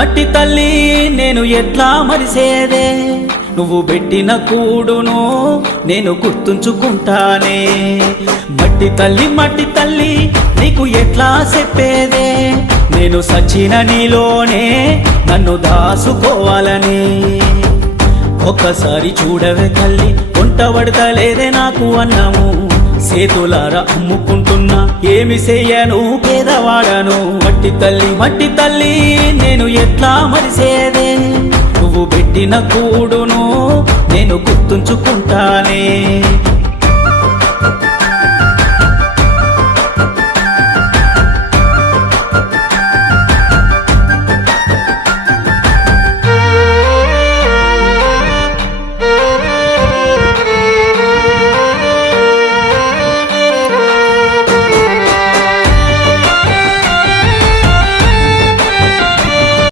మట్టి తల్లి నేను ఎట్లా మరిసేదే, నువ్వు పెట్టిన కూడును నేను గుర్తుంచుకుంటానే. మట్టి తల్లి నీకు ఎట్లా చెప్పేదే, నేను సచిన నీలోనే నన్ను దాసుకోవాలని. ఒక్కసారి చూడవే తల్లి, వంట పడతలేదే నాకు అన్నము, సేతులారా అమ్ముకుంటున్నా ఏమి చెయ్యను పేదవాడను. మట్టి తల్లి నేను ఎట్లా మరిసేదే, నువ్వు పెట్టిన కూడును నేను గుర్తుంచుకుంటానే.